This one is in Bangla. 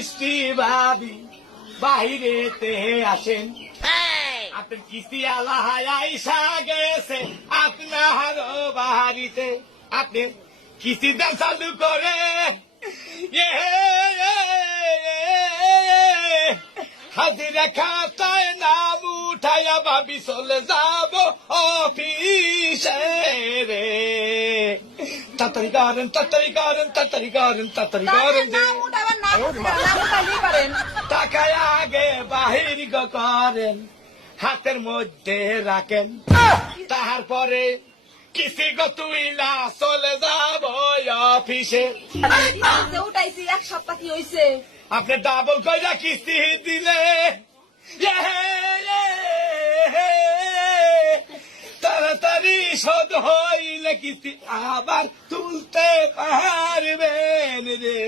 মিষ্টি ভাবি বাহিরেতে আসেন, আপনার কিস্তি আল্লাহ আইসা গেছে আপনার বাড়িতে, আপনি কিস্তি দাম চালু করে হাজিরা খাতায় নাম উঠাইয়া ভাবি চলে যাব অফিসে রে। তাড়াতাড়ি করেন, তাড়াতাড়ি করেন, তাড়াতাড়ি করেন, তাড়াতাড়ি করেন যে টাকায় আগে বাহির করেন, হাতের মধ্যে রাখেন, তারপরে কিসি গো তুইলা চলে যাব অফিসে। উঠাইছি 1 সপ্তাহ কি হয়েছে? আপনি ডাবল কইরা কিস্তি দিলে তাড়াতাড়ি শোধ হইলে কিস্তি আবার তুলতে পারবেন রে।